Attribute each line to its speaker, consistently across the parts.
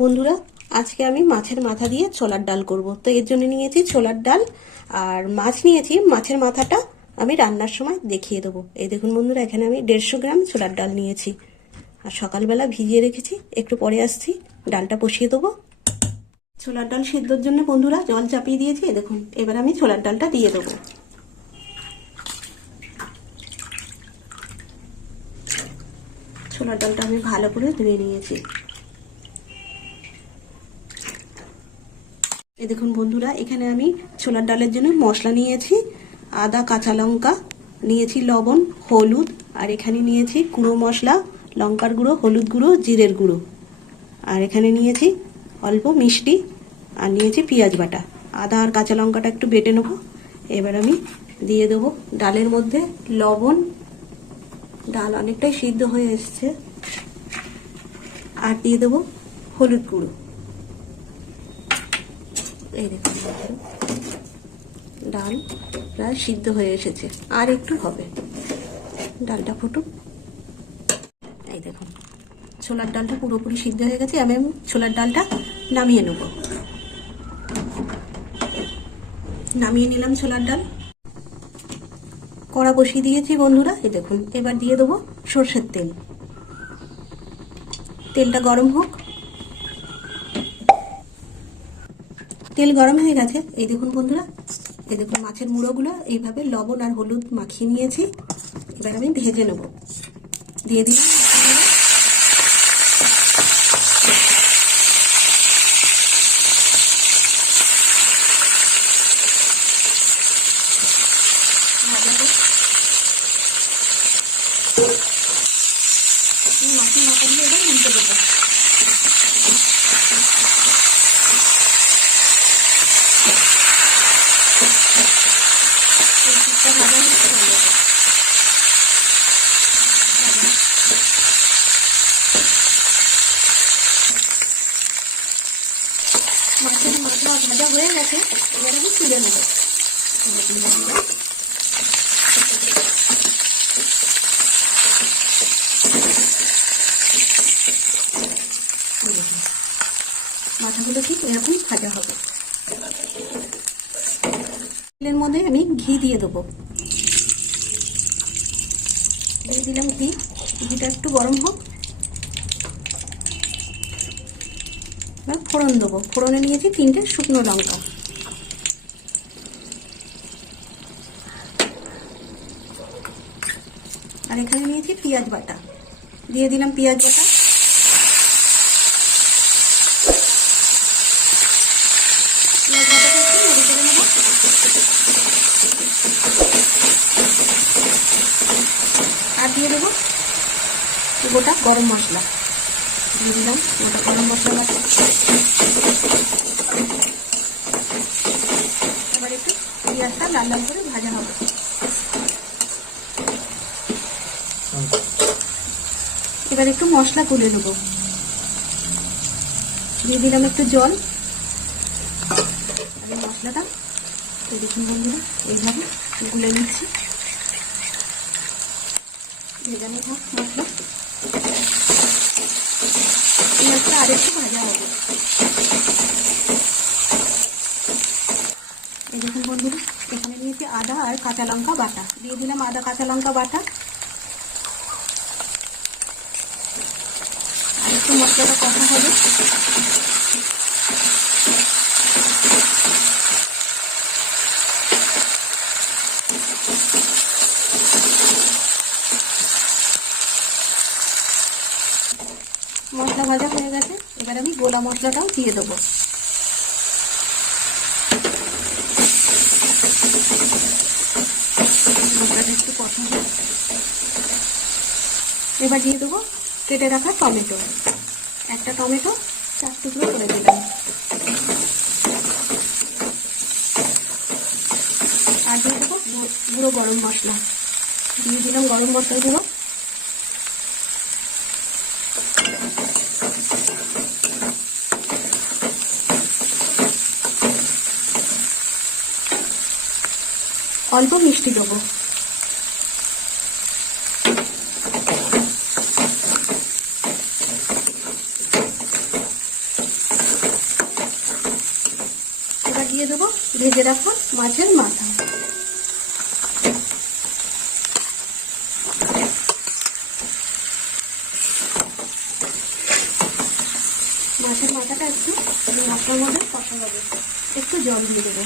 Speaker 1: বন্ধুরা, আজকে আমি মাছের মাথা দিয়ে ছোলার ডাল করব। তো এর জন্য নিয়েছি ছোলার ডাল, আর মাছ নিয়েছি, মাছের মাথাটা আমি রান্নার সময় দেখিয়ে দেবো। এই দেখুন বন্ধুরা, এখানে আমি দেড়শো গ্রাম ছোলার ডাল নিয়েছি। আর সকালবেলা ভিজিয়ে রেখেছি, একটু পরে আসছি, ডালটা বসিয়ে দেবো। ছোলার ডাল সেদ্ধর জন্য বন্ধুরা, জল চাপিয়ে দিয়েছি দেখুন, এবার আমি ছোলার ডালটা দিয়ে দেবো। ছোলার ডালটা আমি ভালো করে ধুয়ে নিয়েছি। এই দেখুন বন্ধুরা, এখানে আমি ছোলার ডালের জন্য মশলা নিয়েছি, আদা, কাঁচা লঙ্কা, নিয়েছি লবণ, হলুদ, আর এখানে নিয়েছি গুঁড়ো মশলা, লঙ্কার গুঁড়ো, হলুদ গুঁড়ো, জিরের গুঁড়ো। আর এখানে নিয়েছি অল্প মিষ্টি, আর নিয়েছি পেঁয়াজ বাটা। আদা আর কাঁচা লঙ্কাটা একটু বেটে নেব। এবার আমি দিয়ে দেবো ডালের মধ্যে লবণ। ডাল অনেকটাই সিদ্ধ হয়ে এসছে। আর দিয়ে দেবো হলুদ গুঁড়ো। এই দেখুন, ডাল প্রায় সিদ্ধ হয়ে এসেছে। আর একটু হবে। ডালটা ফুটুক। এই দেখুন, ছোলার ডালটা পুরোপুরি সিদ্ধ হয়ে গেছে। আমি ছোলার ডালটা নামিয়ে নেব। নামিয়ে নিলাম ছোলার ডাল। কড়া বসিয়ে দিয়েছি বন্ধুরা। এই দেখুন, এবার দিয়ে দেবো সর্ষের তেল। তেলটা গরম হোক। তেল গরম হয়ে গেছে এই দেখুন বন্ধুরা এই দেখুন মাছের মুড়োগুলো এইভাবে লবণ আর হলুদ মাখিয়ে নিয়েছি এবার আমি ভেজে নেব দিয়ে দিলাম মাছের মাথাগুলো এবার উল্টে দেবো এই পিঠটা ভাজা হচ্ছে ভালো করে। মাছের মাথা ভাজা হয়ে গেছে, এবার আমি তুলে নেব। মাথাগুলো ঠিক এরকম ভাজা হবে। তেলের মধ্যে আমি ঘি দিয়ে দেবো। দিয়ে দিলাম ঘি, ঘিটা একটু গরম হোক। এবার ফোড়ন দেবো। ফোড়নে নিয়েছি তিনটে শুকনো লঙ্কা। আর এখানে নিয়েছি পেঁয়াজ বাটা। দিয়ে দিলাম পেঁয়াজ বাটা। আর দিয়ে দেবো গোটা গরম মশলা। দিয়ে দিলাম গোটা গরম মশলা এবার একটু পেঁয়াজটা লাল লাল করে ভাজা হবে। এবার একটু মশলা তুলে নেব। দিয়ে দিলাম একটু জল। আর এই মশলাটা এই দেখুন বন্ধুরা এইভাবে গুলে নিচ্ছি। ভেজানো থাক মশলা। পেঁয়াজটা আরেকটু ভাজা হবে এই দেখুন বন্ধুরা এখানে নিয়েছি আদা আর কাঁচা লঙ্কা বাটা দিয়ে দিলাম আদা কাঁচা লঙ্কা বাটা আর মশলাটা কষা হবে মশলা ভাজা হয়ে গেছে, এবার আমি গোলা মশলাটাও দিয়ে দেবো। একটু হোক। এবার দিয়ে দেবো কেটে রাখা টমেটো। একটা টমেটো, চার টুকরো করে দিলাম। আর দিয়ে দেবো গুঁড়ো গরম মশলা। দিয়ে দিলাম গরম মশলা গুঁড়ো। অল্প মিষ্টি দেবো। এবার দিয়ে দেবো ভেজে রাখো মাছের মাথা। মাছের মাথাটা একটু মশলার মধ্যে কষা হবে। একটু জল দিয়ে দেবো।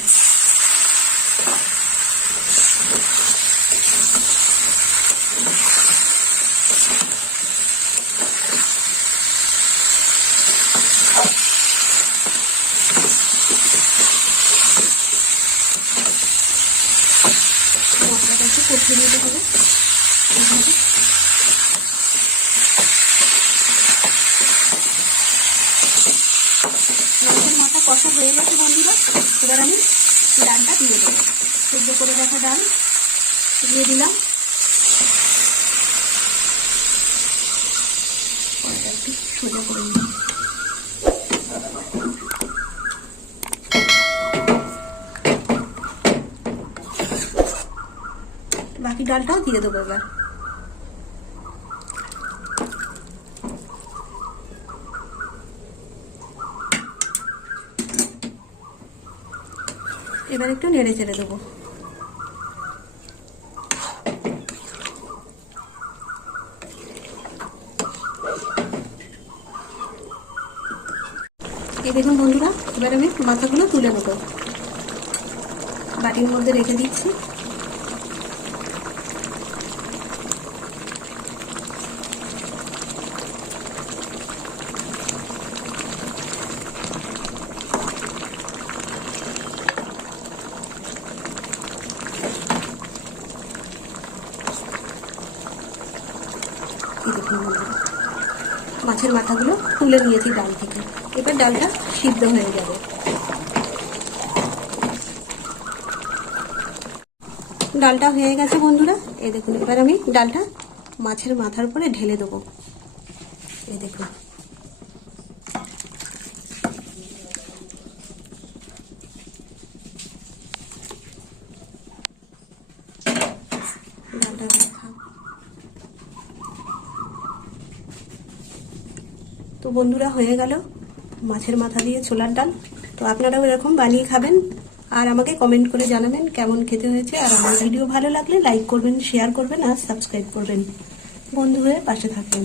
Speaker 1: কষা হয়ে গেছে বন্ধুরা, এবার আমি ডালটা দিয়ে দেবো। সেদ্ধ করে রাখা ডাল, দিয়ে দিলাম। সোজা করে নিলাম। বাকি ডালটাও দিয়ে দেবো এবার। এবার একটু নেড়ে চেড়ে দেবো। এই দেখুন বন্ধুরা, এবার আমি মাথাগুলো তুলে নেব। বাটির মধ্যে রেখে দিচ্ছি এই দেখুন বন্ধুরা মাছের মাথাগুলো তুলে নিয়েছি ডাল থেকে। এবার ডালটা সিদ্ধ হয়ে যাবে। ডালটা হয়ে গেছে বন্ধুরা। এই দেখুন, এবার আমি ডালটা মাছের মাথার উপরে ঢেলে দেবো। এই দেখুন ডালটা রাখা তো বন্ধুরা হয়ে গেল। মাছের মাথা দিয়ে ছোলার ডাল। তো আপনারাও এরকম বানিয়ে খাবেন আর আমাকে কমেন্ট করে জানাবেন কেমন খেতে হয়েছে। আর আমার ভিডিও ভালো লাগলে লাইক করবেন শেয়ার করবেন আর সাবস্ক্রাইব করবেন। বন্ধু হয়ে পাশে থাকবেন।